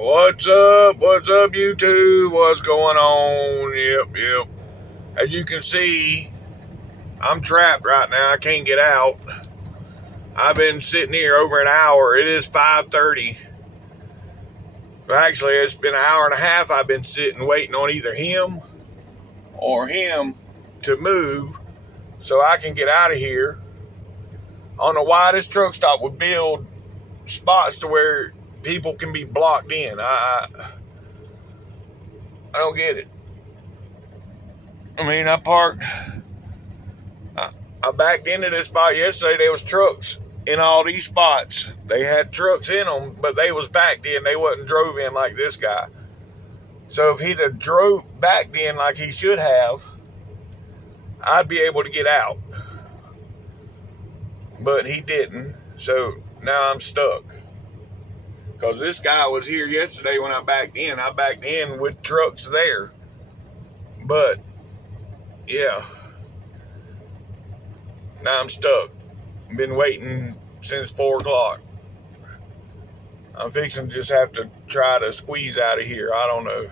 What's up? What's up, YouTube? What's going on? Yep. As you can see, I'm trapped right now. I can't get out. I've been sitting here over an hour. It is 5:30. Actually, it's been an hour and a half. I've been sitting waiting on either him or him to move so I can get out of here. I don't know why this truck stop would build spots to where people can be blocked in. I don't get it. I mean, I backed into this spot yesterday. There was trucks in all these spots. They had trucks in them, but they was backed in. They wasn't drove in like this guy. So if he'd have backed in like he should have, I'd be able to get out. But he didn't. So now I'm stuck. Because this guy was here yesterday when I backed in. I backed in with trucks there. But, yeah. Now I'm stuck. Been waiting since 4 o'clock. I'm fixing to just have to try to squeeze out of here. I don't know.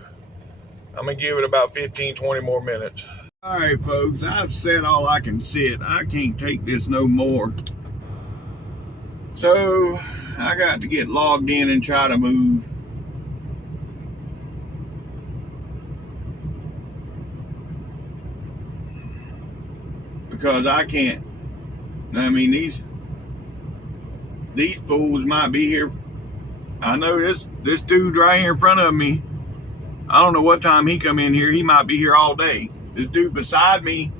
I'm going to give it about 15, 20 more minutes. All right, folks. I've said all I can sit. I can't take this no more. So, I got to get logged in and try to move. Because I can't. I mean, these fools might be here. I know this dude right here in front of me. I don't know what time he come in here. He might be here all day. This dude beside me,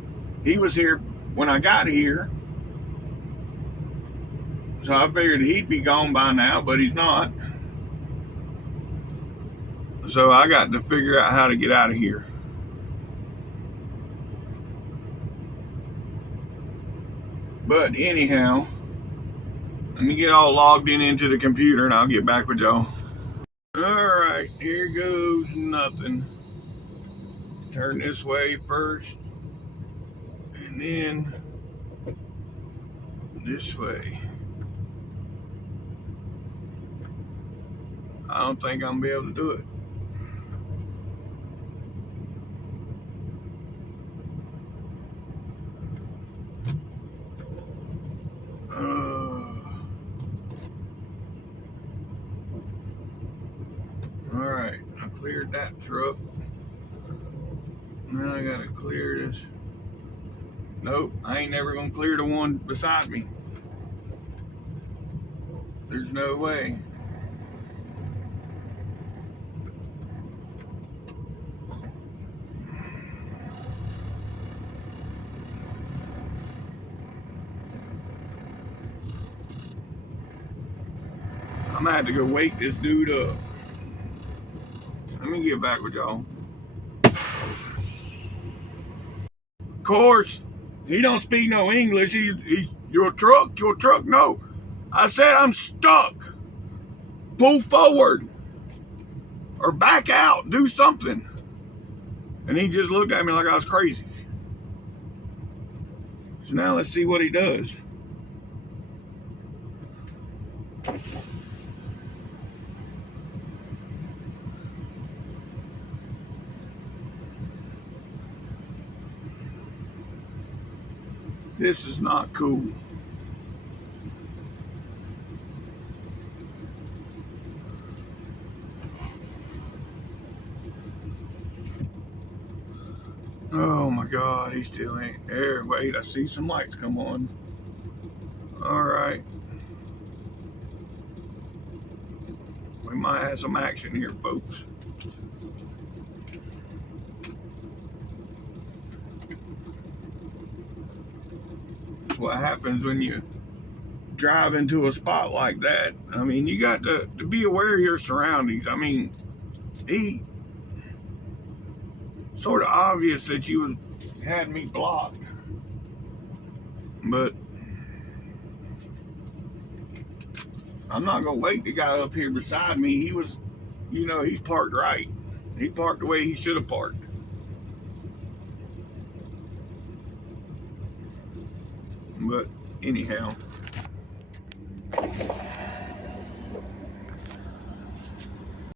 he was here when I got here. So I figured he'd be gone by now, but he's not. So I got to figure out how to get out of here. But anyhow, let me get all logged into the computer and I'll get back with y'all. Alright, here goes nothing. Turn this way first. And then this way. I don't think I'm gonna be able to do it. Alright, I cleared that truck. Now I gotta clear this. Nope, I ain't never gonna clear the one beside me. There's no way. I'm gonna have to go wake this dude up. Let me get back with y'all. Of course, he don't speak no English. He your truck. No, I said I'm stuck. Pull forward or back out. Do something. And he just looked at me like I was crazy. So now let's see what he does. This is not cool. Oh my God, he still ain't there. Wait, I see some lights come on. All right. We might have some action here, folks. That's what happens when you drive into a spot like that. I mean, you got to be aware of your surroundings. I mean, he sort of obvious that you had me blocked, but I'm not gonna wake the guy up here beside me. He was, he's parked right. He parked the way he should have parked. But anyhow.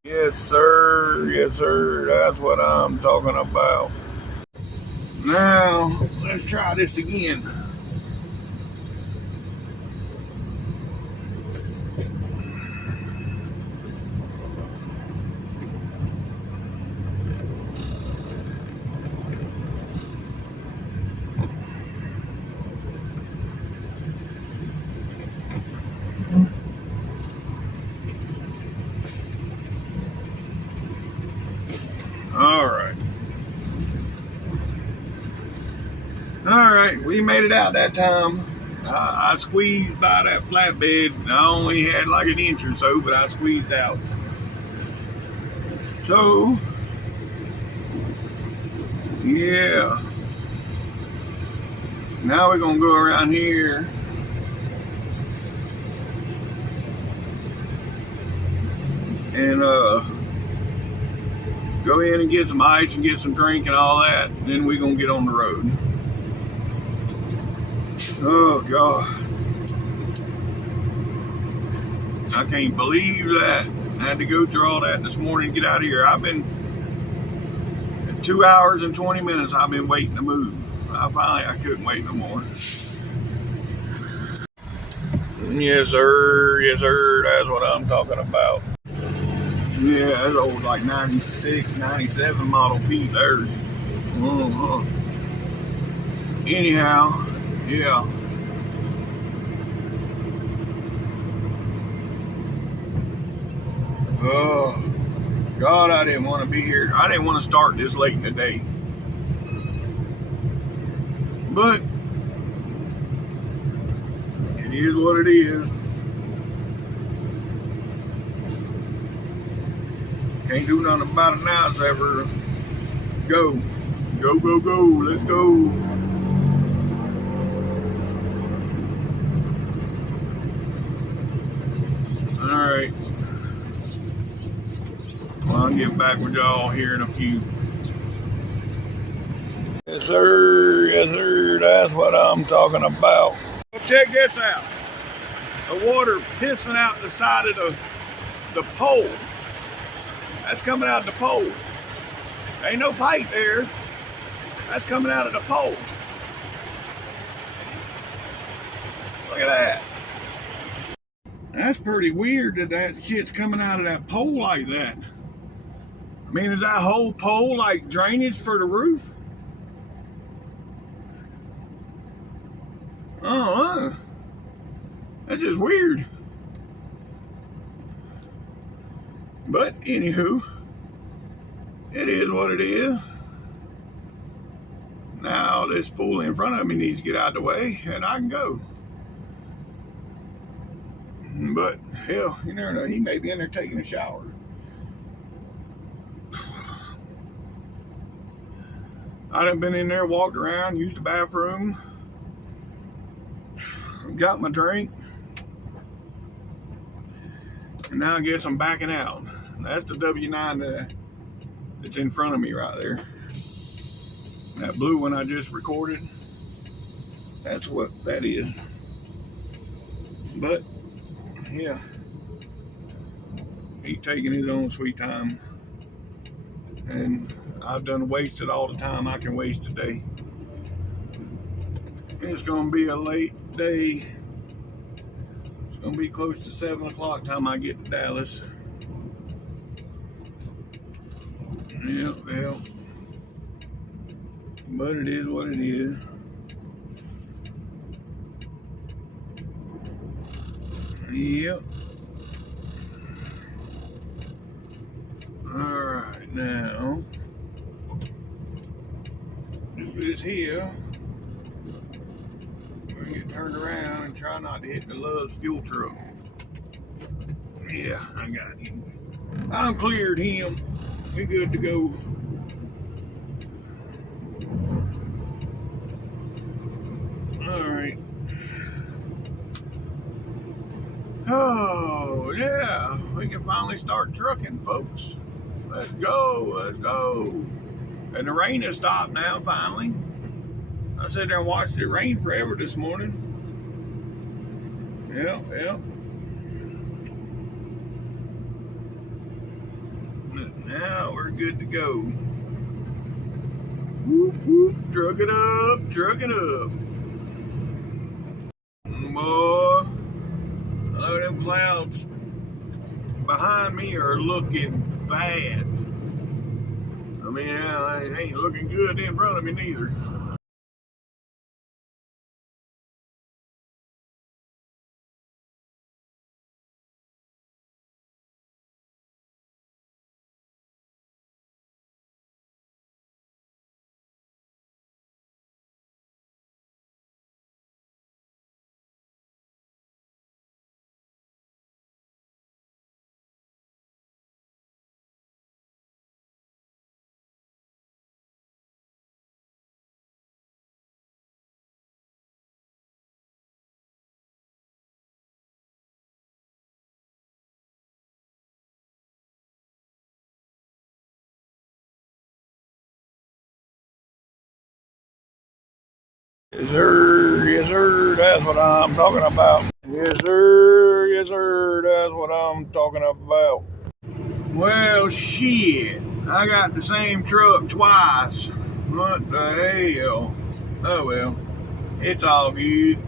Yes, sir. Yes, sir. That's what I'm talking about. Now, let's try this again. All right. All right. We made it out that time. I squeezed by that flatbed. I only had like an inch or so, but I squeezed out. So, yeah. Now we're going to go around here. And go in and get some ice and get some drink and all that. Then we're going to get on the road. Oh, God. I can't believe that. I had to go through all that this morning to get out of here. I've been 2 hours and 20 minutes. I've been waiting to move. I couldn't wait no more. Yes, sir. Yes, sir. That's what I'm talking about. Yeah, that's old like 96, 97 Model P there. Uh-huh. Anyhow, yeah. Oh, God, I didn't want to be here. I didn't want to start this late in the day. But it is what it is. Can't do nothing about it now except for go. Go, go, go. Let's go. Alright. Well, I'll get back with y'all here in a few. Yes, sir. Yes, sir. That's what I'm talking about. Well, check this out. The water pissing out the side of the pole. That's coming out of the pole. Ain't no pipe there. That's coming out of the pole. Look at that. That's pretty weird that that shit's coming out of that pole like that. I mean, is that whole pole like drainage for the roof? I don't know. That's just weird. But anywho, it is what it is. Now this fool in front of me needs to get out of the way and I can go. But hell, you never know, he may be in there taking a shower. I done been in there, walked around, used the bathroom, got my drink, and now I guess I'm backing out. That's the W9 that's in front of me right there. That blue one I just recorded, that's what that is. But yeah, he's taking his own sweet time, and I've done wasted all the time I can waste today. It's gonna be a late day. It's gonna be close to 7 o'clock time I get to Dallas. Yep. But it is what it is. Yep. Alright, now do this here. We're gonna get turned around and try not to hit the Love's fuel truck. Yeah, I got him. I'm cleared him. We good to go. Alright. Oh, yeah. We can finally start trucking, folks. Let's go. Let's go. And the rain has stopped now, finally. I sat there and watched it rain forever this morning. Yep. good to go. Whoop, whoop, truck it up, truck it up. Boy, look at them clouds behind me are looking bad. I mean, it ain't looking good in front of me neither. Yes, sir, that's what I'm talking about. Yes, sir, that's what I'm talking about. Well, shit, I got the same truck twice. What the hell? Oh well, it's all good.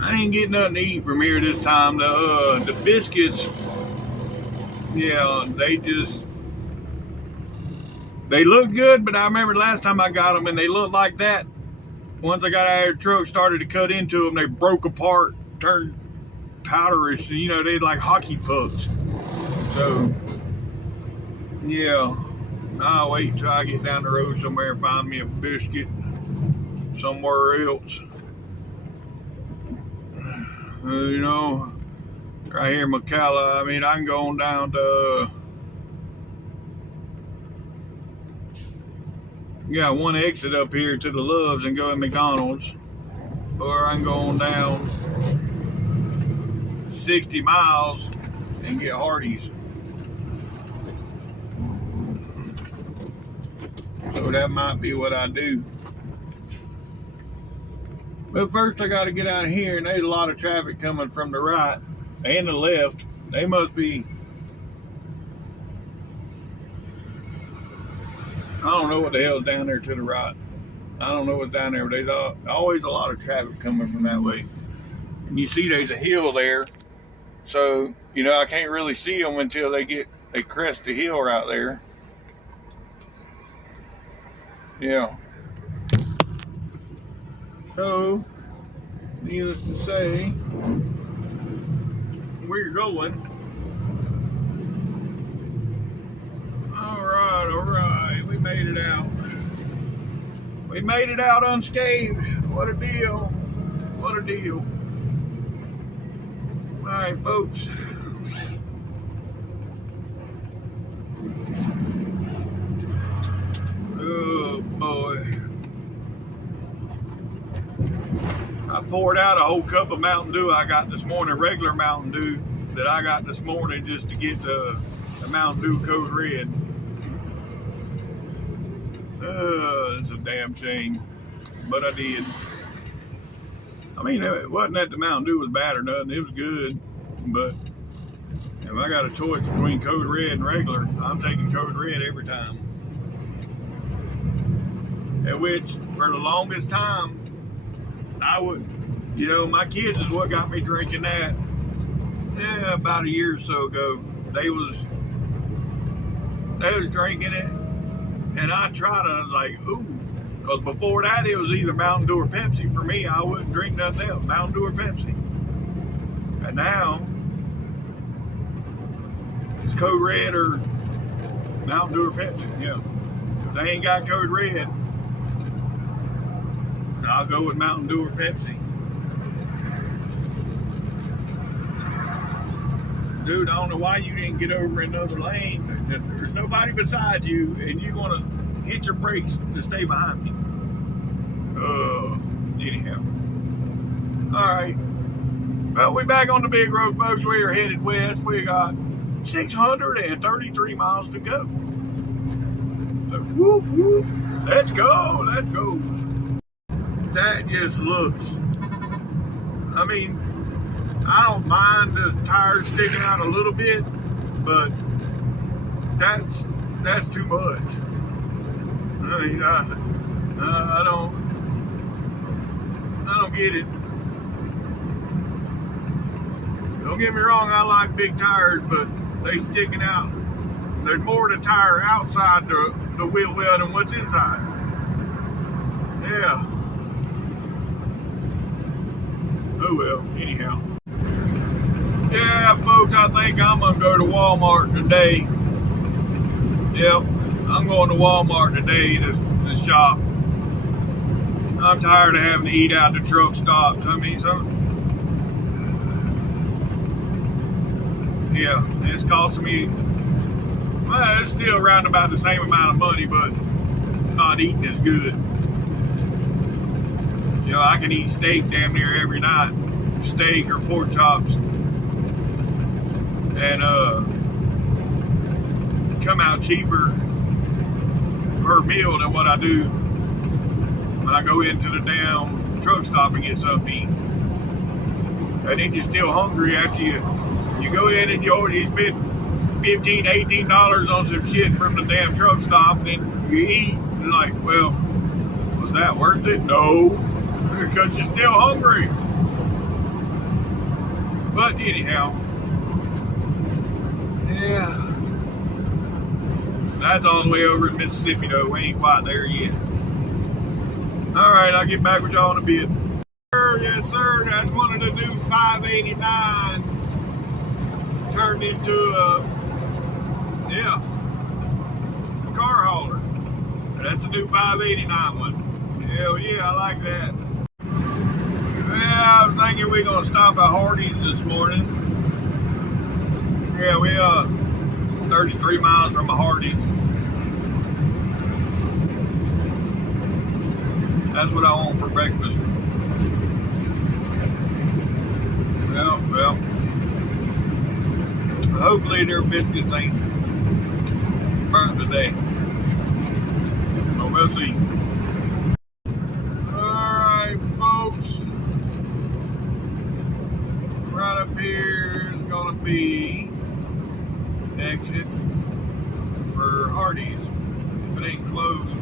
I ain't getting nothing to eat from here this time. The biscuits, yeah, they look good, but I remember last time I got them and they looked like that. Once I got out of the truck, started to cut into them, they broke apart, turned powderish. You know, they like hockey pucks. So, yeah, I'll wait till I get down the road somewhere and find me a biscuit somewhere else. You know, right here in McCalla, I mean, I can go on down to, got one exit up here to the Loves and go to McDonald's, or I can go on down 60 miles and get Hardee's. So that might be what I do. But first I got to get out here, and there's a lot of traffic coming from the right and the left. They must be, I don't know what the hell's down there to the right. I don't know what's down there, but there's always a lot of traffic coming from that way. And you see there's a hill there. So, you know, I can't really see them until they crest the hill right there. Yeah. So, needless to say, we're going. All right, we made it out. We made it out unscathed. What a deal. What a deal. All right, folks. Oh, boy. I poured out a whole cup of Mountain Dew I got this morning, regular Mountain Dew that I got this morning just to get the Mountain Dew Code Red. It's a damn shame, but I did. I mean, it wasn't that the Mountain Dew was bad or nothing. It was good, but if I got a choice between Code Red and regular, I'm taking Code Red every time. At which, for the longest time, I would, you know, my kids is what got me drinking that. Yeah, about a year or so ago, they was drinking it, and I tried it. I was like, ooh, because before that it was either Mountain Dew or Pepsi. For me, I wouldn't drink nothing else, Mountain Dew or Pepsi. And now it's Code Red or Mountain Dew or Pepsi. Yeah, if they ain't got Code Red, I'll go with Mountain Dew or Pepsi. Dude, I don't know why you didn't get over in another lane. There's nobody beside you, and you're going to hit your brakes to stay behind me. Anyhow. All right. Well, we're back on the big road, folks. We are headed west. We got 633 miles to go. So, whoop, whoop. Let's go. Let's go. That just looks, I mean, I don't mind the tires sticking out a little bit, but that's too much. I mean, I don't get it. Don't get me wrong, I like big tires, but they sticking out. There's more to the tire outside the wheel well than what's inside. Yeah. Oh well, anyhow. Yeah, folks, I think I'm gonna go to Walmart today. Yep, I'm going to Walmart today to shop. I'm tired of having to eat out the truck stops. I mean, yeah, it's costing me, well, it's still around about the same amount of money, but not eating as good. You know, I can eat steak damn near every night, steak or pork chops, and come out cheaper per meal than what I do when I go into the damn truck stop and get something to eat. And then you're still hungry after you go in and you already spend $15, $18 on some shit from the damn truck stop, and then you eat, and like, well, was that worth it? No, because you're still hungry. But anyhow, yeah, that's all the way over in Mississippi though. We ain't quite there yet. Alright, I'll get back with y'all in a bit. Yes sir, that's one of the new 589 turned into a car hauler. That's a new 589 one. Hell yeah, I like that. Yeah, I was thinking we're gonna stop at Hardee's this morning. Yeah, we 33 miles from a Hardee's. That's what I want for breakfast. Well, hopefully their biscuits ain't burnt today. But we'll see. Alright, folks. Right up here is gonna be exit for Hardee's. If it ain't closed,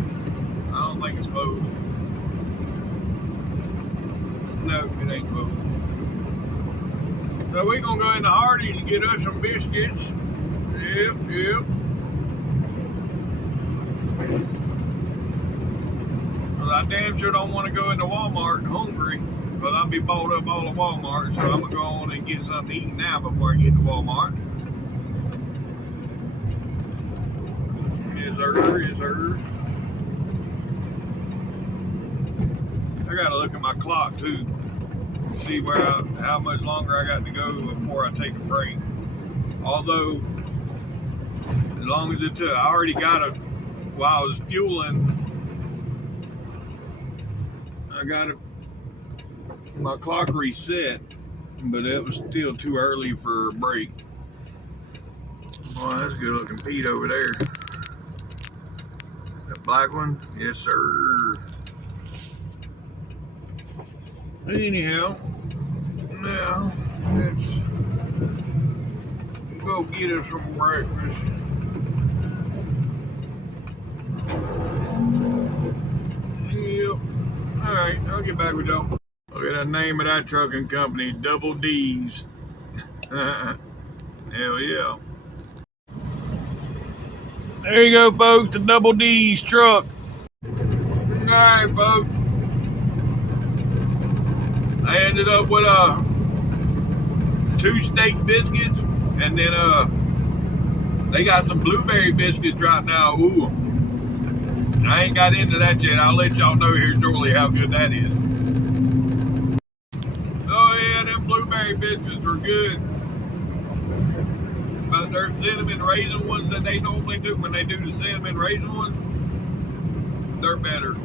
I don't think it's closed. No, it ain't closed. So we're gonna go into Hardee's and get us some biscuits. Yep. Well, I damn sure don't want to go into Walmart hungry, but I'll be bought up all of Walmart, so I'm gonna go on and get something to eat now before I get to Walmart. Yes sir. I gotta look at my clock too. See how much longer I got to go before I take a break. Although, as long as it took, I already got it while I was fueling. I got my clock reset, but it was still too early for a break. Boy, that's a good looking Pete over there. That black one? Yes, sir. Anyhow, now let's go get us some breakfast. Yep. Alright, I'll get back with y'all. Look at the name of that trucking company, Double D's. Hell yeah. There you go, folks, the Double D's truck. Alright, folks. I ended up with 2 steak biscuits, and then they got some blueberry biscuits right now. Ooh, I ain't got into that yet. I'll let y'all know here shortly how good that is. Oh yeah, them blueberry biscuits were good, but their cinnamon raisin ones that they normally do when they do the cinnamon raisin ones, they're better.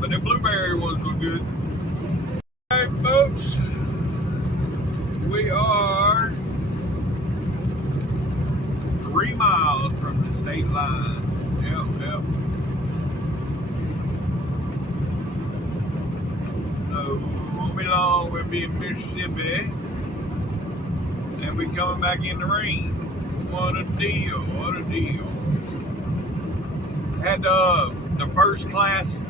But the blueberry ones were good. Alright, folks, we are 3 miles from the state line. Yep. So, won't be long, we'll be in Mississippi, and we coming back in the rain. what a deal, what a deal. Had the first class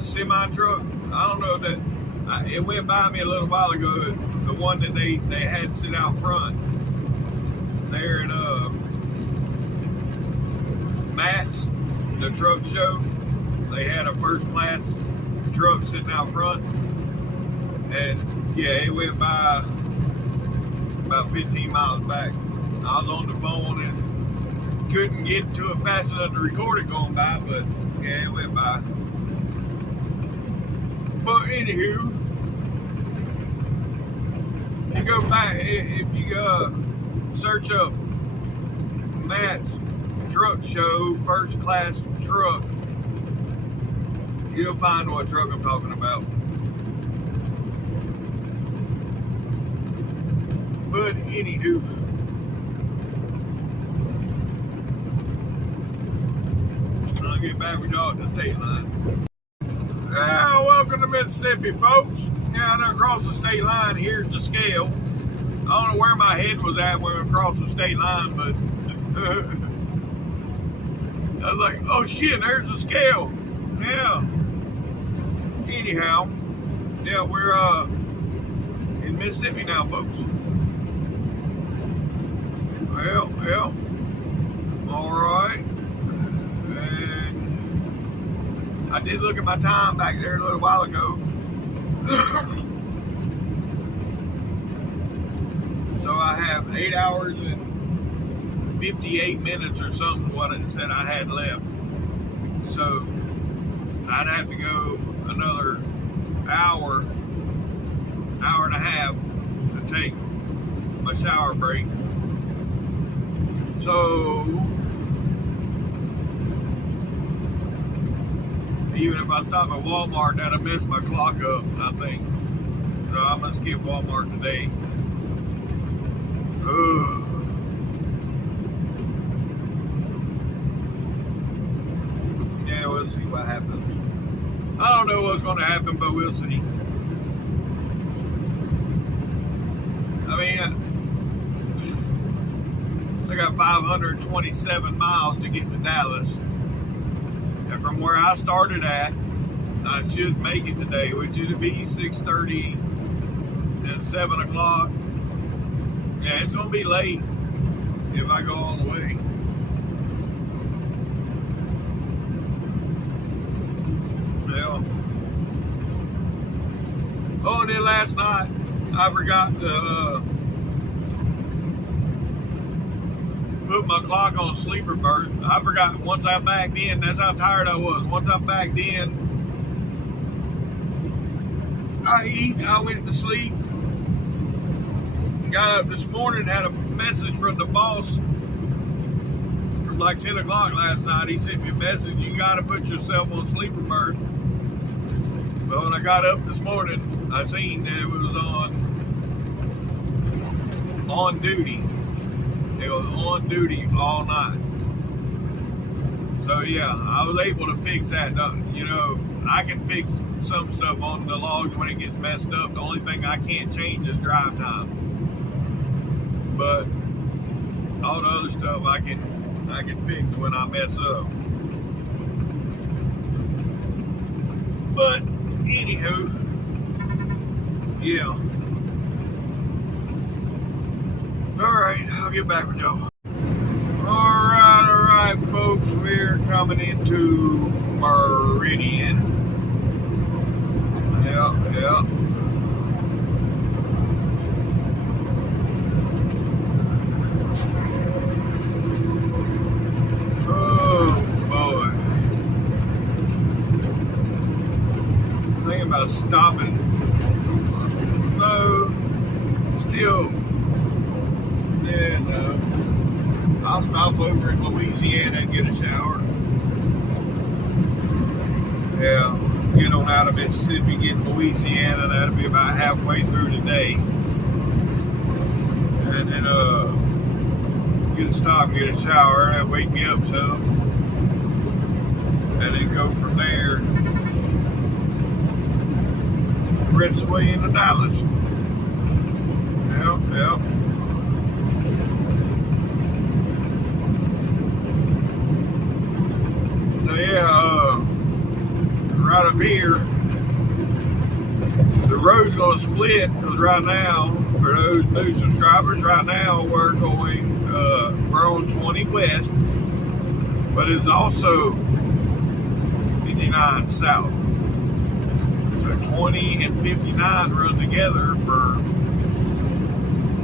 semi truck. I don't know that it went by me a little while ago. The one that they had sit out front there in Matt's, the truck show. They had a first class truck sitting out front, and yeah, it went by about 15 miles back. I was on the phone and couldn't get to it fast enough to record it going by, but yeah, it went by. But anywho, you go back, if you search up Matt's truck show, first class truck, you'll find what truck I'm talking about. But anywho, I'll get back with y'all at the state line. Welcome to Mississippi, folks. Down there across the state line, here's the scale. I don't know where my head was at when we crossed the state line, but I was like, oh shit, there's the scale. Yeah. Anyhow, yeah, we're in Mississippi now, folks. Well, all right. And I did look at my time back there a little while ago. So I have 8 hours and 58 minutes or something, what it said I had left. So I'd have to go another hour and a half to take my shower break. So even if I stop at Walmart, that'll mess my clock up, I think. So I'm gonna skip Walmart today. Ugh. Yeah, we'll see what happens. I don't know what's gonna happen, but we'll see. I mean, I got 527 miles to get to Dallas. And from where I started at, I should make it today, which would be 6:30 and 7 o'clock. Yeah, it's going to be late if I go all the way. Well, oh, and then last night, I forgot to put my clock on sleeper berth. I forgot once I backed in, that's how tired I was. Once I backed in, I went to sleep. Got up this morning, had a message from the boss from like 10 o'clock last night. He sent me a message, you got to put yourself on sleeper berth. But when I got up this morning, I seen that it was on duty. It was on duty all night. So yeah, I was able to fix that. You know, I can fix some stuff on the logs when it gets messed up. The only thing I can't change is drive time. But all the other stuff I can fix when I mess up. But anywho, yeah. Alright, I'll get back with y'all. Alright, folks, we're coming into Meridian. Yeah. Oh, boy. Thinking about stopping. No, still. Yeah, no. I'll stop over in Louisiana and get a shower. Yeah, get on out of Mississippi, get in Louisiana. That'll be about halfway through the day. And then get a stop, get a shower, and wake me up some. And then go from there. The rest of the way into Dallas. Yep. yeah, right up here, the road's gonna split because right now, for those new subscribers, right now we're going, we're on 20 West, but it's also 59 South. So 20 and 59 run together for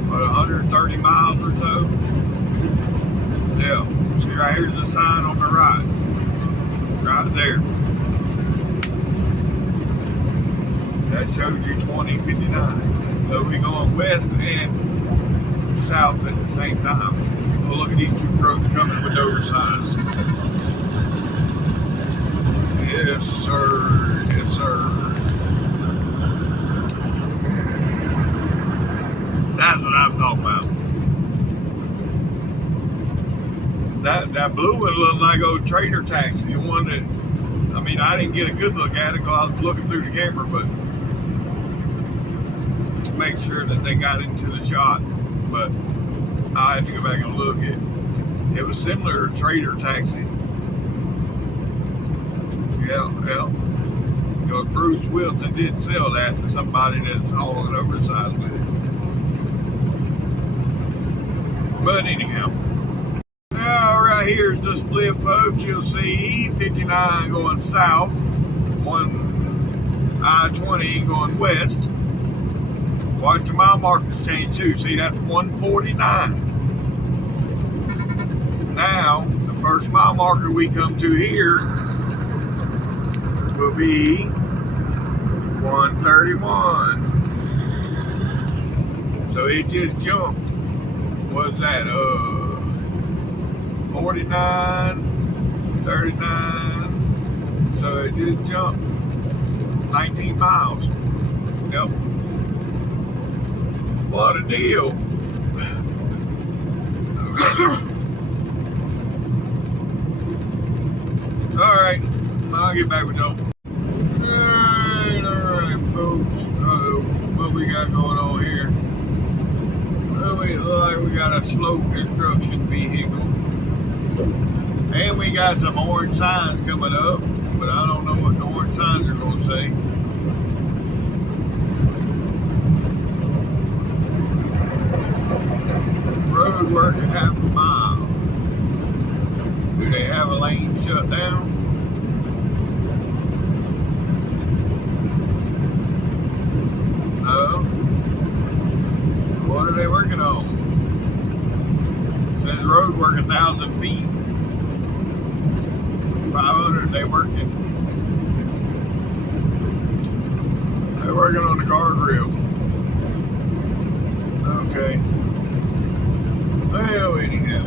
about 130 miles or so. Yeah, see right here's the sign on the right. Right there. That shows you 2059. So we're going west and south at the same time. Well, look at these two trucks coming with those signs. Yes, sir. Yes, sir. That's what I'm talking about. That blue one looked like old trader taxi. The one that, I mean, I didn't get a good look at it because I was looking through the camera, but to make sure that they got into the shot. But I had to go back and look at it. It was similar to trader taxi. Yeah. You know, Bruce Wilson did sell that to somebody that's hauling oversized with it. But anyhow. Now, right here is the split, folks. You'll see 59 going south, one I-20 going west. Watch the mile markers change too. See, that's 149. Now, the first mile marker we come to here will be 131. So it just jumped. What's that? 49, 39, so it just jumped 19 miles. Yep. What a deal. Alright, I'll get back with y'all. Alright, folks. Uh-oh, what we got going on here? Well, we look like we got a slow construction vehicle. And we got some orange signs coming up, but I don't know what the orange signs are going to say. Road work at half a mile. Do they have a lane shut down? No. What are they working on? It says road work 1,000 feet. 500 they working. They're working on the guardrail. Okay. Well, anyhow.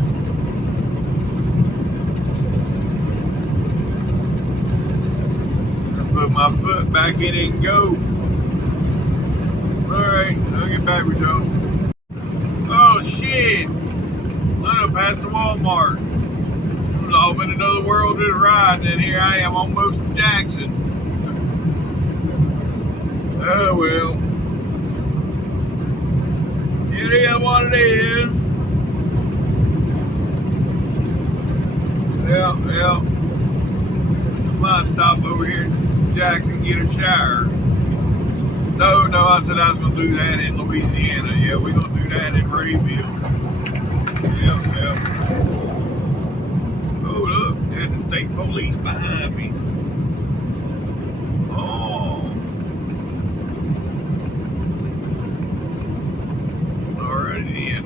I'll put my foot back in it and go. Alright, I'll get back with y'all. Oh shit! I done passed the Walmart. It was off in another world to the ride, and here I am almost to Jackson. Oh well. It is what it is. Yeah. I might stop over here in Jackson and get a shower. No, I said I was going to do that in Louisiana. Yeah, we're going to do that in Rayville. Yeah. Oh, look, there's the state police behind me. Oh. Alrighty then.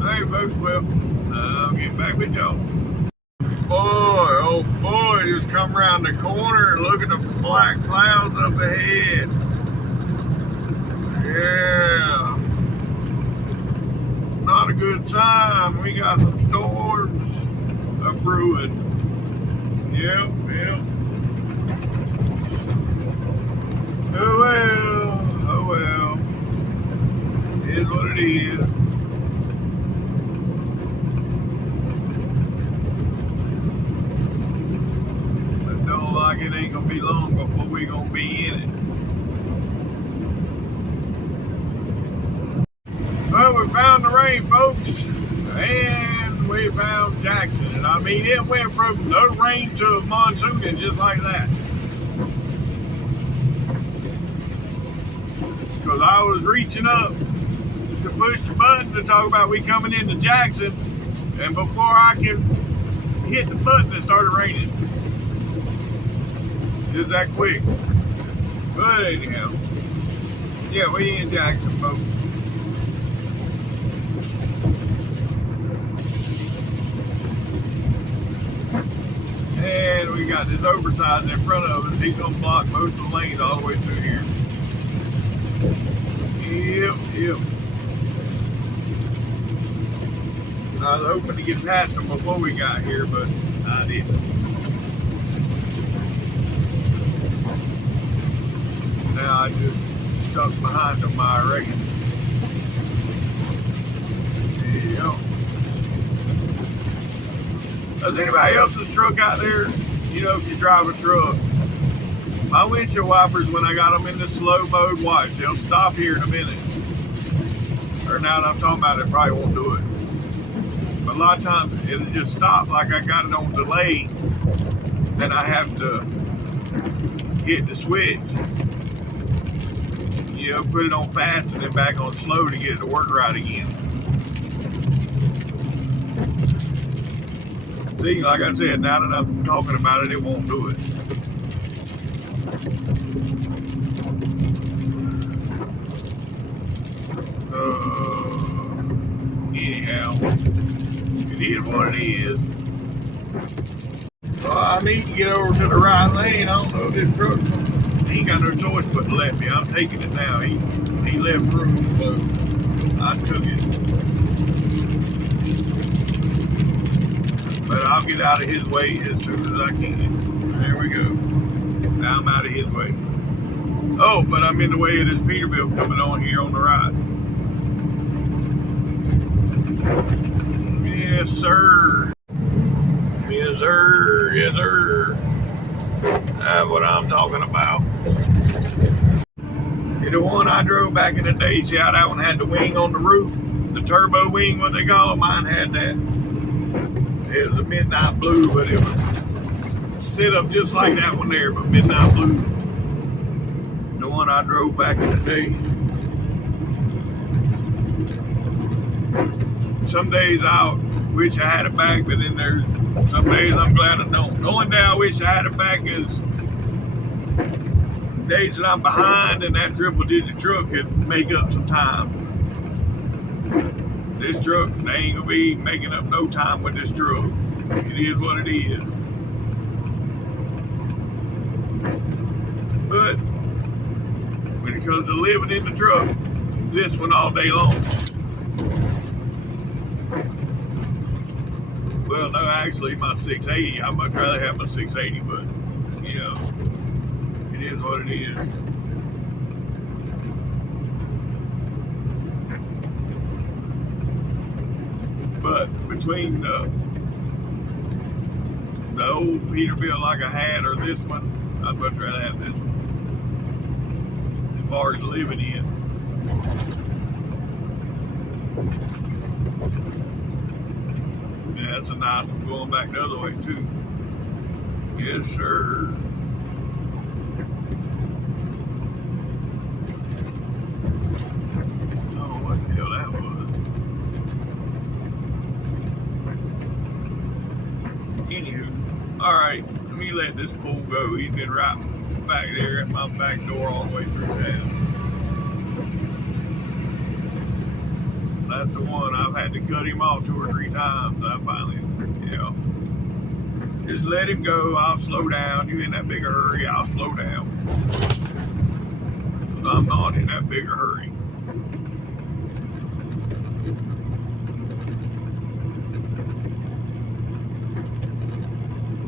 Alright, folks, well, I'll get back with y'all. Oh boy, just come around the corner and look at the black clouds up ahead. Yeah. Not a good sign. We got some storms brewing. Yep. Oh well. It is what it is. It ain't gonna be long before we gonna be in it. Well, we found the rain, folks. And we found Jackson. And I mean, it went from no rain to monsooning just like that. Because I was reaching up to push the button to talk about we coming into Jackson, and before I could hit the button, it started raining. Just that quick. But anyhow, yeah, we in Jackson, folks. And we got this oversized in front of us. He's gonna block most of the lanes all the way through here. Yep. I was hoping to get past him before we got here, but I didn't. Now I just stuck behind him, I reckon. Yep. Does anybody else's truck out there? You know, if you drive a truck, my windshield wipers, when I got them in the slow mode watch, they'll stop here in a minute. Or now that I'm talking about it, probably won't do it. But a lot of times it'll just stop like I got it on delay. Then I have to hit the switch. You know, put it on fast and then back on slow to get it to work right again. See, like I said, now that I'm talking about it, it won't do it. Anyhow, it is what it is. So I need to get over to the right lane. I don't know if this truck, he ain't got no choice but to let me. I'm taking it now. He left room, so I took it. But I'll get out of his way as soon as I can. There we go. Now I'm out of his way. Oh, but I'm in the way of this Peterbilt coming on here on the right. Yes, sir. Yes, sir. Yes, sir. That's what I'm talking about. The one I drove back in the day, see how that one had the wing on the roof? The turbo wing, what they call it? Mine had that. It was a midnight blue, but it was set up just like that one there, but midnight blue. The one I drove back in the day. Some days I wish I had it back, but then there's some days I'm glad I don't. The only day I wish I had it back is days that I'm behind and that triple digit truck could make up some time. This truck, they ain't gonna be making up no time with this truck. It is what it is. But when it comes to living in the truck, this one all day long. Well, no, actually my 680, I'd much rather have my 680, but you know, it is what it is. But between the old Peterbilt like I had or this one, I'd much rather have this one. As far as living in. Yeah, that's a nice one going back the other way too. Yes, sir. Oh, what the hell that was. Anywho, all right, let me let this fool go. He's been right back there at my back door all the way through town. That's the one. I've had to cut him off 2 or 3 times. I finally, you know, just let him go. I'll slow down. You in that big a hurry, I'll slow down. But I'm not in that big a hurry.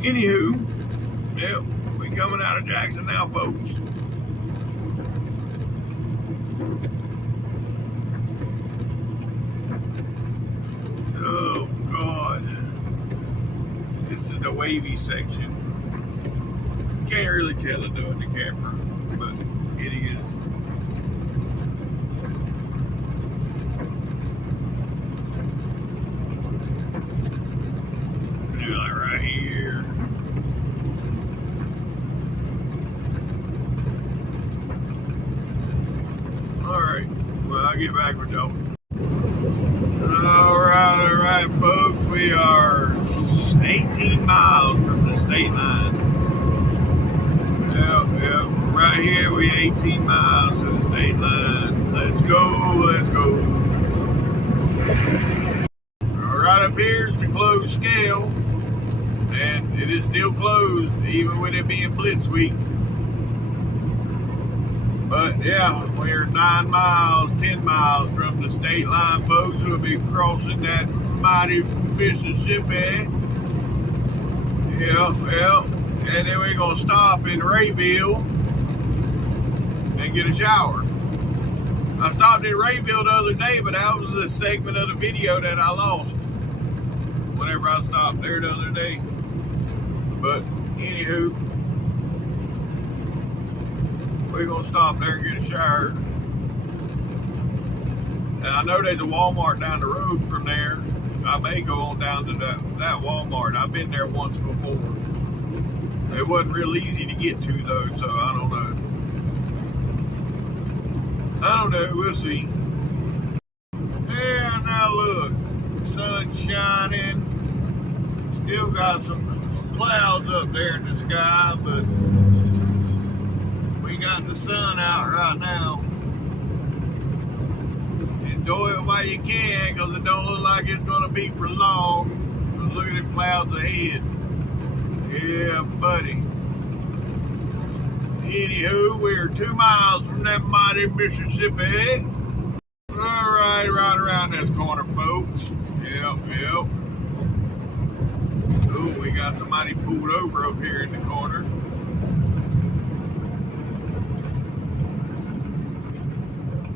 Anywho, yep, we coming out of Jackson now, folks. Oh, God. This is the wavy section. Can't really tell it though in the camera, but it is. I'll get back with y'all. All right, folks. We are 18 miles from the state line. Yep. Right here, we 18 miles to the state line. Let's go. Right up here is the closed scale, and it is still closed, even with it being Blitz Week. But yeah, we're 9 miles, 10 miles from the state line, folks. We'll be crossing that mighty Mississippi. Yep. And then we're going to stop in Rayville and get a shower. I stopped in Rayville the other day, but that was a segment of the video that I lost whenever I stopped there the other day. But anywho, we're going to stop there and get a shower. And I know there's a Walmart down the road from there. I may go on down to that Walmart. I've been there once before. It wasn't real easy to get to though, so I don't know. We'll see. Yeah, now look. Sun's shining. Still got some clouds up there in the sky, but we got the sun out right now. Enjoy it while you can, because it don't look like it's going to be for long. Look at the clouds ahead. Yeah, buddy. Anywho, we're 2 miles from that mighty Mississippi. All right around this corner, folks. Yep. Oh, we got somebody pulled over up here in the corner.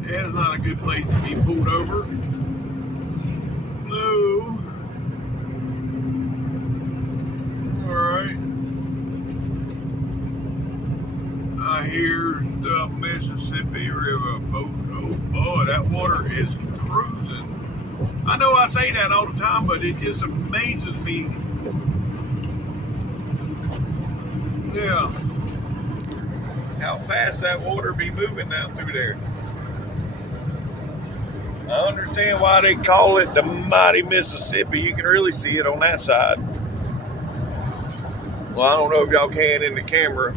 Yeah, it's not a good place to be pulled over. No. Alright. I hear the Mississippi River, folks. Oh boy, that water is cruising. I know I say that all the time, but it just amazes me. Yeah. How fast that water be moving down through there. I understand why they call it the mighty Mississippi. You can really see it on that side. Well, I don't know if y'all can in the camera,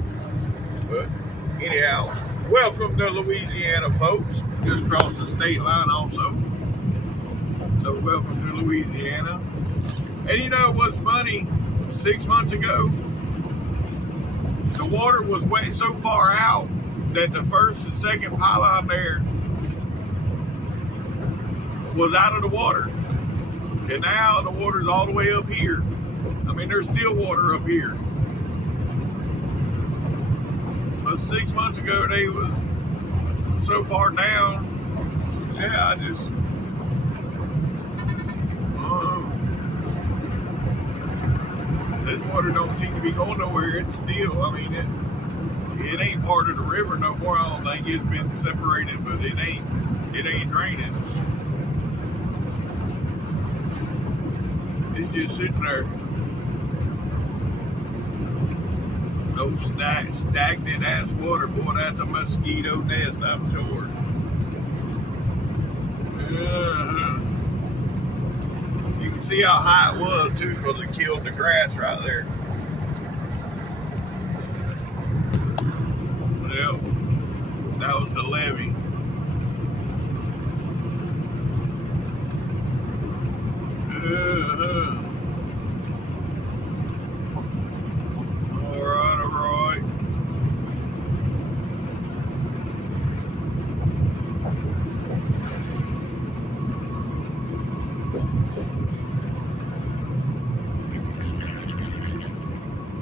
but anyhow, welcome to Louisiana, folks. Just crossed the state line also. So welcome to Louisiana. And you know what's funny? 6 months ago, the water was way so far out that the first and second pylon there was out of the water. And now the water's all the way up here. I mean, there's still water up here. But 6 months ago, they was so far down. Yeah, I just... this water don't seem to be going nowhere. It's still, I mean, it ain't part of the river no more. I don't think it's been separated, but it ain't draining. It's just sitting there. No stagnant ass water. Boy, that's a mosquito nest, I'm sure. You can see how high it was too, because it killed the grass right there. Well, that was the levee. All right.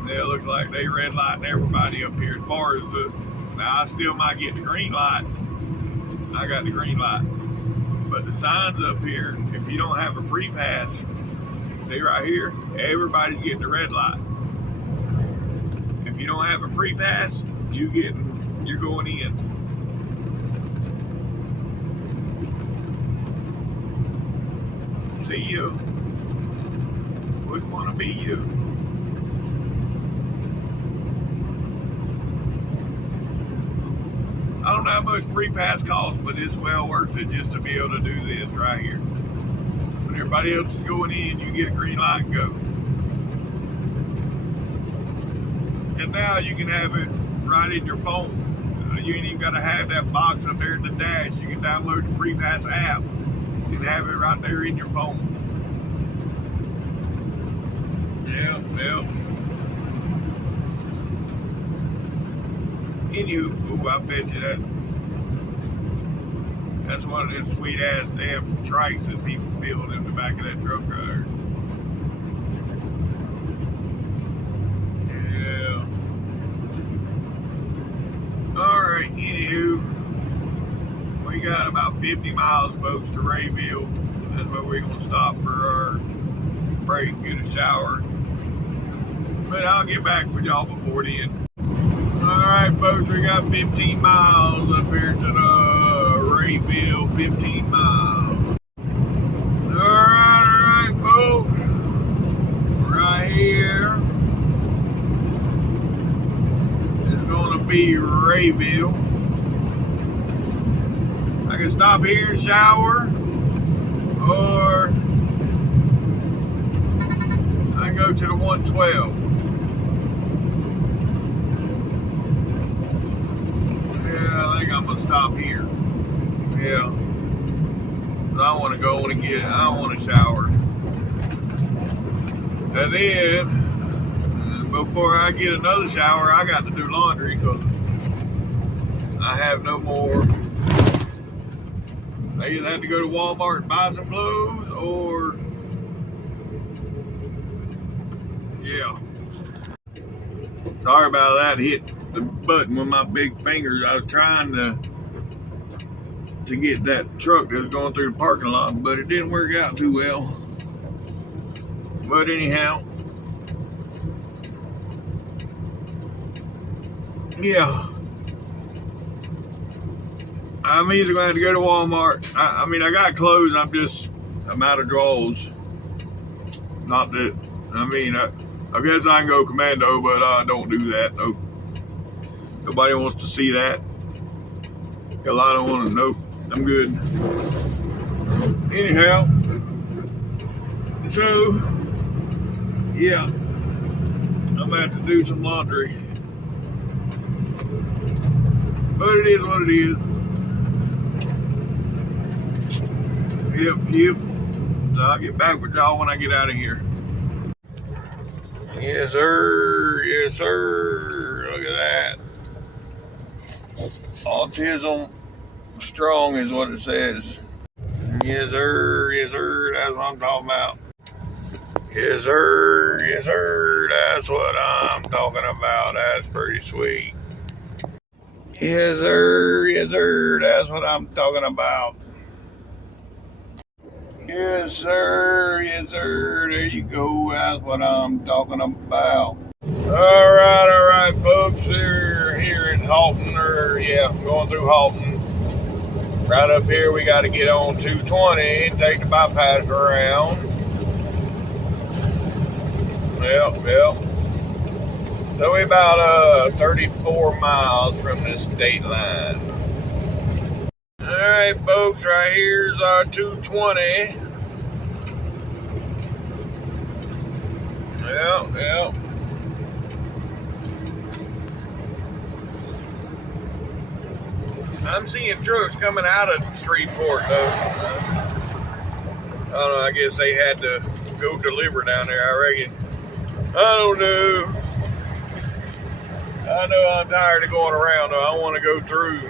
Yeah, it looks like they red lighting everybody up here as far as the... Now, I still might get the green light. I got the green light. But the signs up here, if you don't have a free pass, see right here, everybody's getting the red light. If you don't have a free pass, you're going in. See you. Wouldn't want to be you. I don't know how much pre-pass costs, but it's well worth it just to be able to do this right here. When everybody else is going in, you get a green light and go. And now you can have it right in your phone. You ain't even got to have that box up there in the dash. You can download the pre-pass app and have it right there in your phone. Yeah. Anywho, I bet you that's one of them sweet ass damn trikes that people build in the back of that truck right there. Yeah. Alright, anywho, we got about 50 miles, folks, to Rayville. That's where we're going to stop for our break, get a shower. But I'll get back with y'all before then. Alright, folks, we got 15 miles up here to the Rayville, 15 miles. Alright, folks. Right here is going to be Rayville. I can stop here and shower, or I can go to the 112. I think I'm gonna stop here. Yeah. I want to go and I want to shower. And then, before I get another shower, I got to do laundry because I have no more. I either have to go to Walmart and buy some clothes, or yeah. Sorry about that. Hit the button with my big fingers. I was trying to get that truck that was going through the parking lot, but it didn't work out too well. But anyhow, yeah, I'm either going to have to go to Walmart. I mean, I got clothes. I'm out of drawers. Not that, I mean, I guess I can go commando, but I don't do that. Nope. Nobody wants to see that. Because I don't want to know. I'm good. Anyhow, so, yeah, I'm going to have to do some laundry. But it is what it is. Yep. So I'll get back with y'all when I get out of here. Yes, sir. Look at that. Autism strong is what it says. Yes, sir. That's what I'm talking about. Yes, sir. That's what I'm talking about. That's pretty sweet. Yes, sir. That's what I'm talking about. Yes, sir. There you go. That's what I'm talking about. All right, folks. We're here in Halton, going through Halton. Right up here, we got to get on 220 and take the bypass around. Yep. So we're about 34 miles from the state line. All right, folks. Right here's our 220. Yep. I'm seeing trucks coming out of Shreveport, though. I don't know, I guess they had to go deliver down there, I reckon. I don't know. I know I'm tired of going around, though. I want to go through.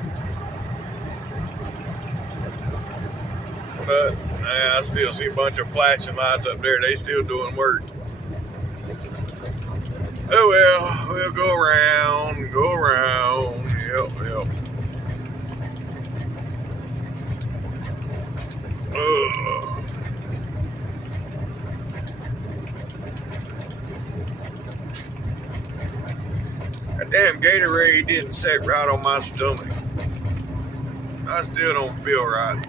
But I still see a bunch of flashing lights up there. They still doing work. Oh, well, we'll go around. Yep. That damn Gatorade didn't set right on my stomach. I still don't feel right.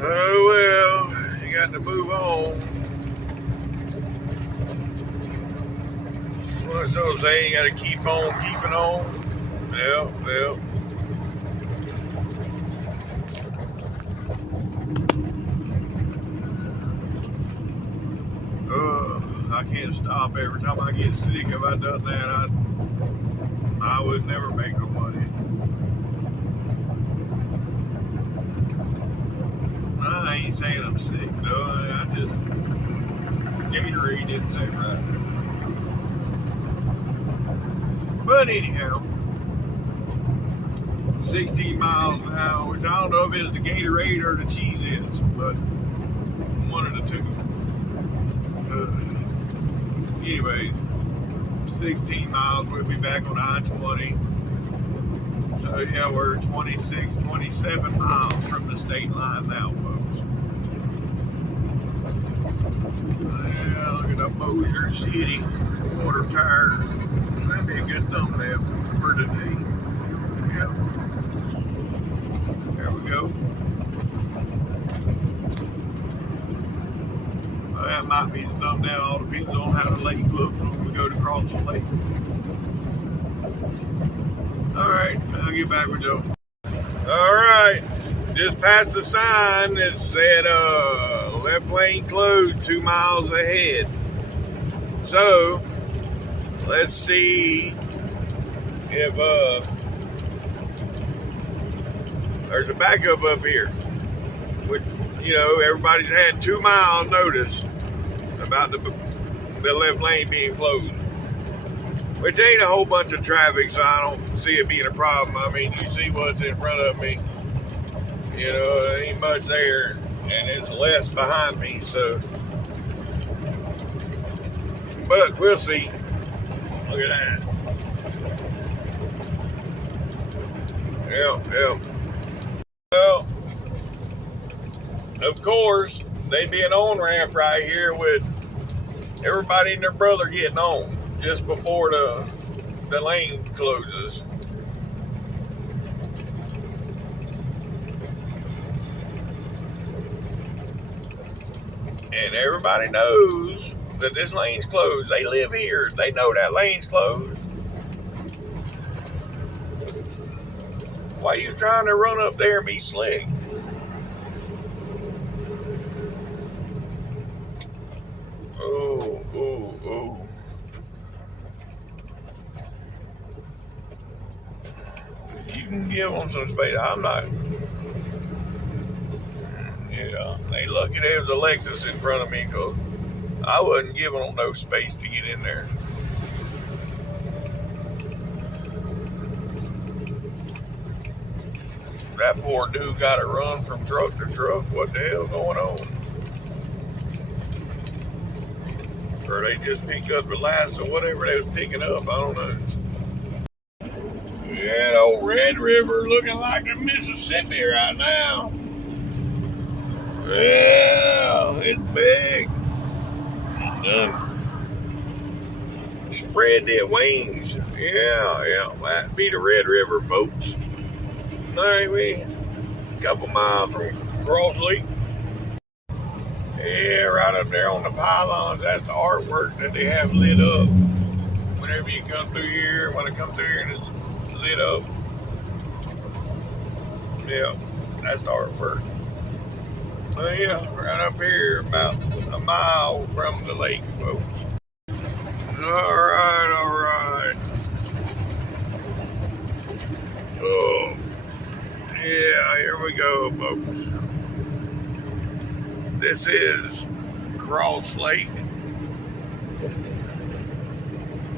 Oh well, you got to move on. So saying you gotta keep on keeping on. Yep, yep. I can't stop every time I get sick. If I done that, I would never make no money. I ain't saying I'm sick though. I just Gatorade didn't say right. But anyhow, 16 miles an hour, which I don't know if it's the Gatorade or the cheese is, but one of the two. Anyways, 16 miles, we'll be back on I-20. So yeah, we're 26, 27 miles from the state line now, folks. Yeah, look at the Bossier City water tire. That'd be a good thumbnail for today. Yeah. There we go. Well, that might be the thumbnail. All depends on how the lake looks when we go to cross the lake. Alright, I'll get back with Joe. Alright, just past the sign that said left lane closed 2 miles ahead. So, let's see if there's a backup up here. Which, you know, everybody's had 2 mile notice about the left lane being closed. Which ain't a whole bunch of traffic, so I don't see it being a problem. I mean, you see what's in front of me. You know, there ain't much there, and it's less behind me, so. But we'll see. Look at that. Yeah. Well, of course, they'd be an on-ramp right here with everybody and their brother getting on just before the lane closes. And everybody knows that this lane's closed. They live here. They know that lane's closed. Why are you trying to run up there and be slick? Oh. You can give them some space. I'm not. Yeah, they lucky there's a Lexus in front of me because I wasn't giving them no space to get in there. That poor dude got to run from truck to truck. What the hell going on? Or they just picked up the last or whatever they was picking up. I don't know. Yeah, the old Red River looking like the Mississippi right now. Yeah, it's big. It's done spread their wings. Yeah, that be the Red River, folks. Maybe a couple miles from Cross Lake. Yeah, right up there on the pylons. That's the artwork that they have lit up. Whenever you come through here, when I come through here and it's lit up. Yeah, that's the artwork. Well, yeah, right up here, about a mile from the lake, folks. All right. Oh, yeah, here we go, folks. This is Cross Lake.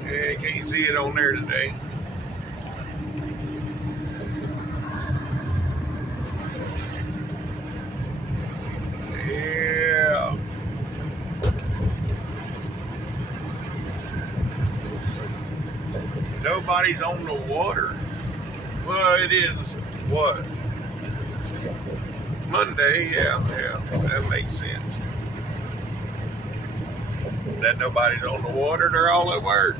Yeah, you can't see it on there today. Yeah. Nobody's on the water. Well, it is what? Monday, yeah, that makes sense. That nobody's on the water, they're all at work.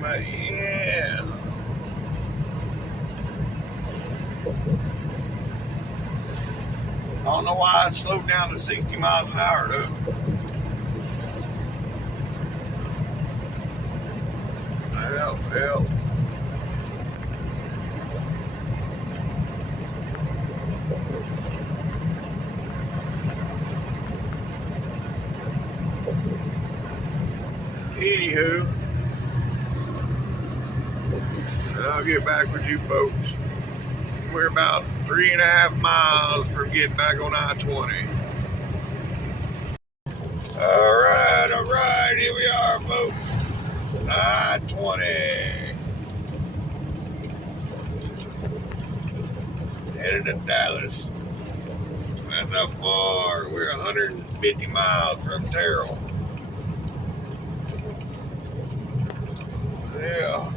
But yeah. I don't know why I slowed down to 60 miles an hour though. Well, anywho, I'll get back with you folks. We're about 3.5 miles from getting back on I-20. All right, here we are, folks. I-20. Headed to Dallas. That's how far. We're 150 miles from Terrell. Yeah.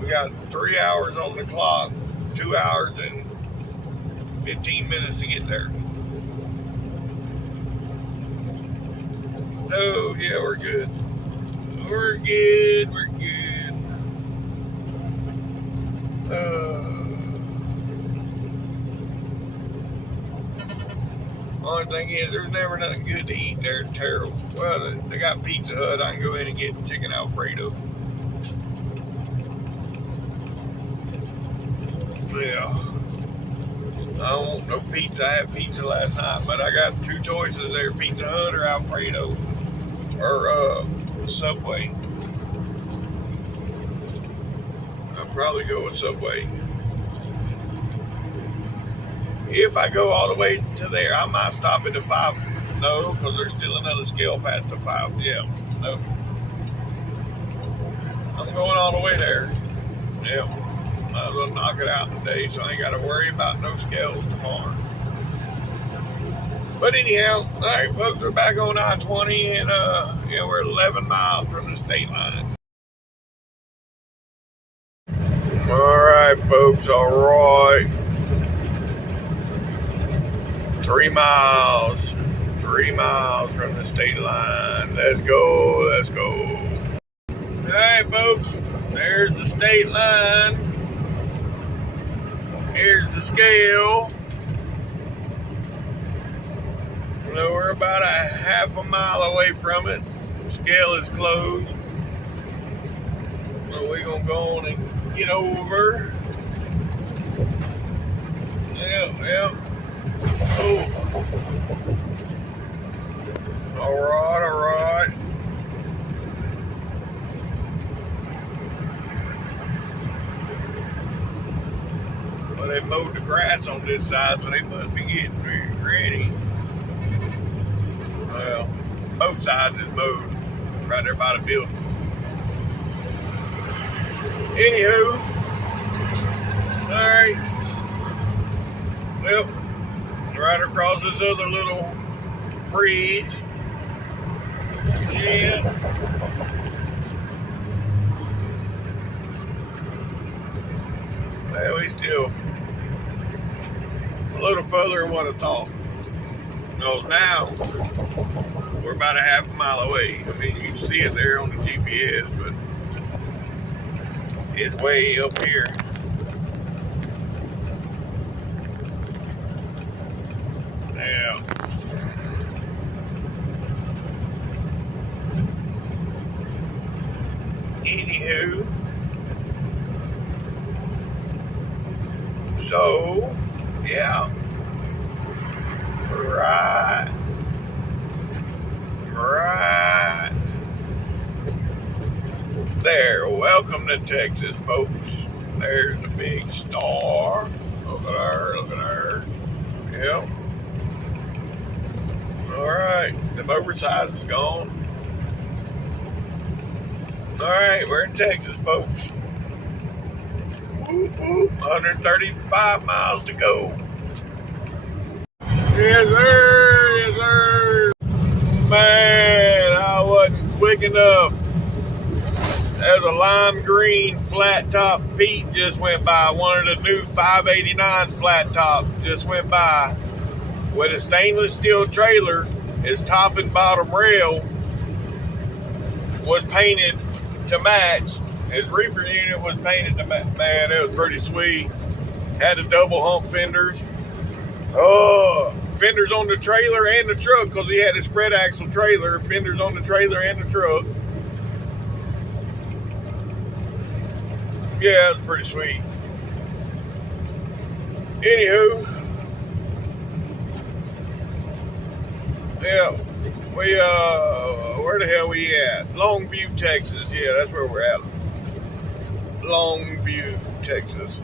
We got 3 hours on the clock. 2 hours and 15 minutes to get there. So, yeah, we're good. We're good. Only thing is, there's never nothing good to eat there in Terrell. Well, they got Pizza Hut. I can go in and get chicken Alfredo. Yeah. I don't want no pizza. I had pizza last night, but I got two choices there: Pizza Hut or Alfredo, or Subway. I'll probably go with Subway. If I go all the way to there, I might stop at the 5. No, because there's still another scale past the 5. Yeah, no. I'm going all the way there. Yeah. Might as well knock it out today, so I ain't got to worry about no scales tomorrow. But anyhow, all right, folks, we're back on I-20, and yeah, we're 11 miles from the state line. All right, folks, all right. 3 miles from the state line. Let's go. All right, folks, there's the state line. Here's the scale. So we're about a half a mile away from it. The scale is closed. So we're going to go on and get over. Yep. Oh. All right. Well, they mowed the grass on this side, so they must be getting ready. Well, both sides is mowed right there by the building. Anywho, all right. Well, right across this other little bridge. Yeah. Well, we still a little further than what I thought. Because now we're about a half a mile away. I mean, you can see it there on the GPS, but it's way up here. Yeah. Anywho, so yeah, right there. Welcome to Texas, folks. There's the big star. Look at her. Yep. All right, the oversize is gone. All right, we're in Texas, folks. 135 miles to go. Yes, sir. Man, I wasn't quick enough. There's a lime green flat top Pete just went by. One of the new 589 flat tops just went by. With a stainless steel trailer, his top and bottom rail was painted to match. His reefer unit was painted to match. Man, it was pretty sweet. Had the double hump fenders. Fenders on the trailer and the truck, because he had a spread axle trailer. Fenders on the trailer and the truck. Yeah, it's pretty sweet. Anywho, yeah, we where the hell we at? Longview, Texas. Yeah, that's where we're at. Longview, Texas.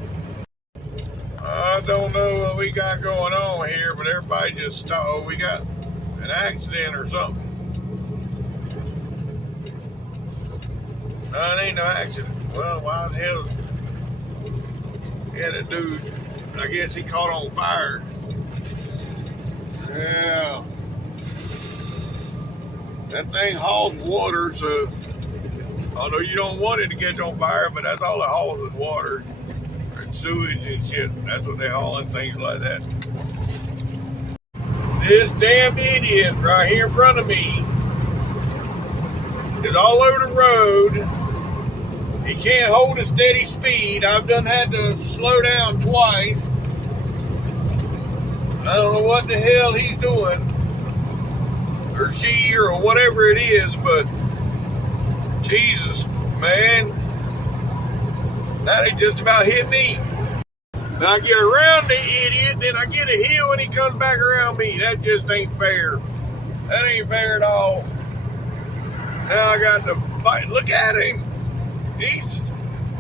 I don't know what we got going on here, but everybody just thought we got an accident or something. No, it ain't no accident. Well, why the hell? Yeah, that dude, I guess he caught on fire. Yeah. That thing hauls water, so although you don't want it to catch on fire, but that's all it hauls is water and sewage and shit. That's what they haul in things like that. This damn idiot right here in front of me is all over the road. He can't hold a steady speed. I've done had to slow down twice. I don't know what the hell he's doing, or she, or whatever it is, but Jesus, man, that ain't just about hit me. Now I get around the idiot, then I get a hill and he comes back around me. That just ain't fair. That ain't fair at all. Now I got to fight. Look at him. He's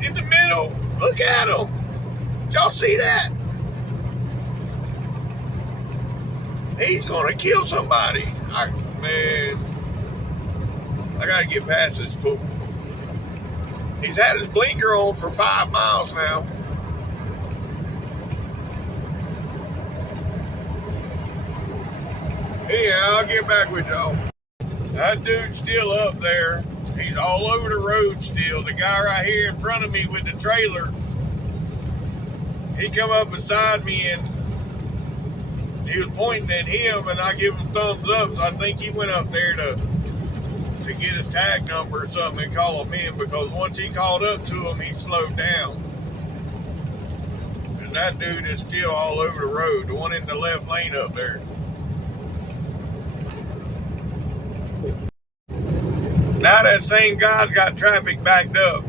in the middle. Look at him. Did y'all see that? He's gonna kill somebody. Man, I gotta get past this fool. He's had his blinker on for 5 miles now. Anyhow, I'll get back with y'all. That dude's still up there. He's all over the road still. The guy right here in front of me with the trailer, he come up beside me and he was pointing at him, and I give him thumbs up. So I think he went up there to get his tag number or something and call him in, because once he called up to him, he slowed down. And that dude is still all over the road, the one in the left lane up there. Now that same guy's got traffic backed up.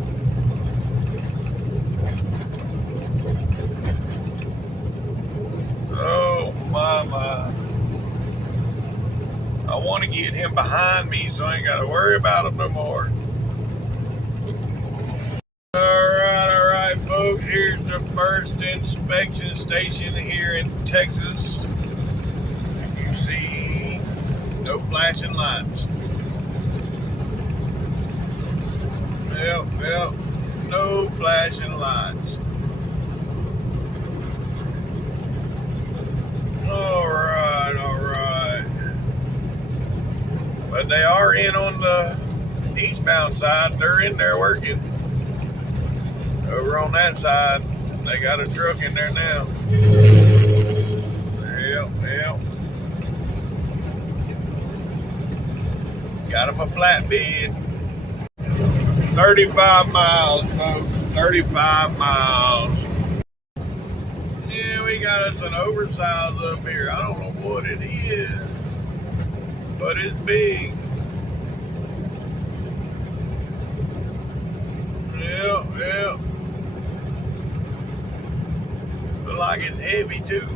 Oh my. I want to get him behind me so I ain't got to worry about him no more. Alright, folks. Here's the first inspection station here in Texas. You see, no flashing lights. Yep, no flashing lights. Alright. But they are in on the eastbound side. They're in there working. Over on that side, they got a truck in there now. Yep. Got him a flatbed. 35 miles, folks. 35 miles. Yeah, we got us an oversized up here. I don't know what it is, but it's big. Yep. Look like it's heavy too.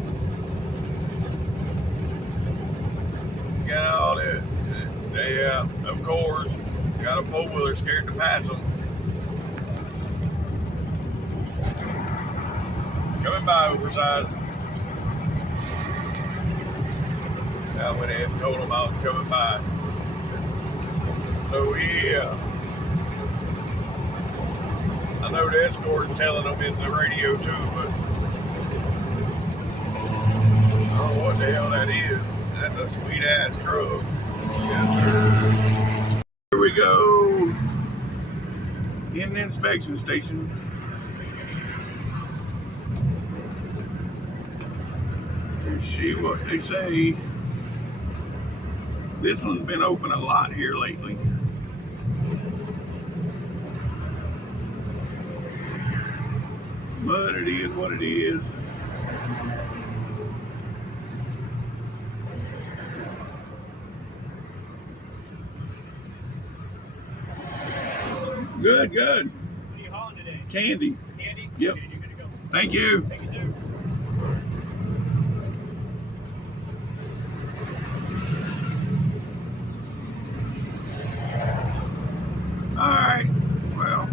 Got all that. Yeah, of course. Got a four-wheeler scared to pass them. Coming by oversized. I went ahead and told them I was coming by. So yeah. I know the escort's telling them in the radio too, but I don't know what the hell that is. That's a sweet ass truck. Yes, sir. Here we go. In the inspection station. Let's see what they say. This one's been open a lot here lately. But it is what it is. Good. What are you hauling today? candy. Candy? Yep. Okay, you're good to go. Thank you. Thank you, sir. All right. Well,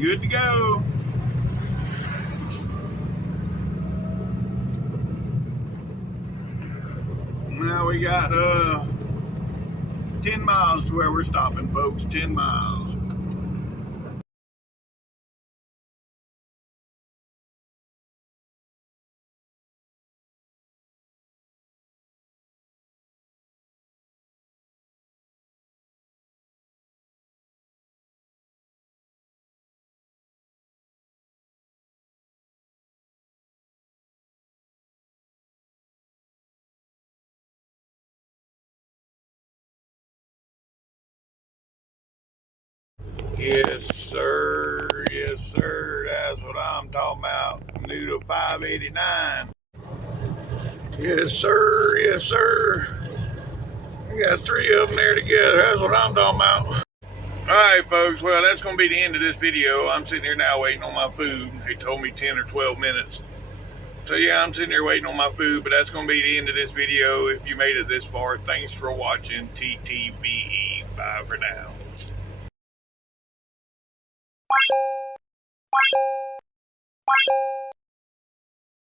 good to go. Now we got 10 miles to where we're stopping, folks. 10 miles. Yes, sir. Yes, sir. That's what I'm talking about. Noodle 589. Yes, sir. Yes, sir. We got 3 of them there together. That's what I'm talking about. All right, folks. Well, that's going to be the end of this video. I'm sitting here now waiting on my food. They told me 10 or 12 minutes. So, yeah, I'm sitting here waiting on my food, but that's going to be the end of this video. If you made it this far, thanks for watching TTVE. Bye for now.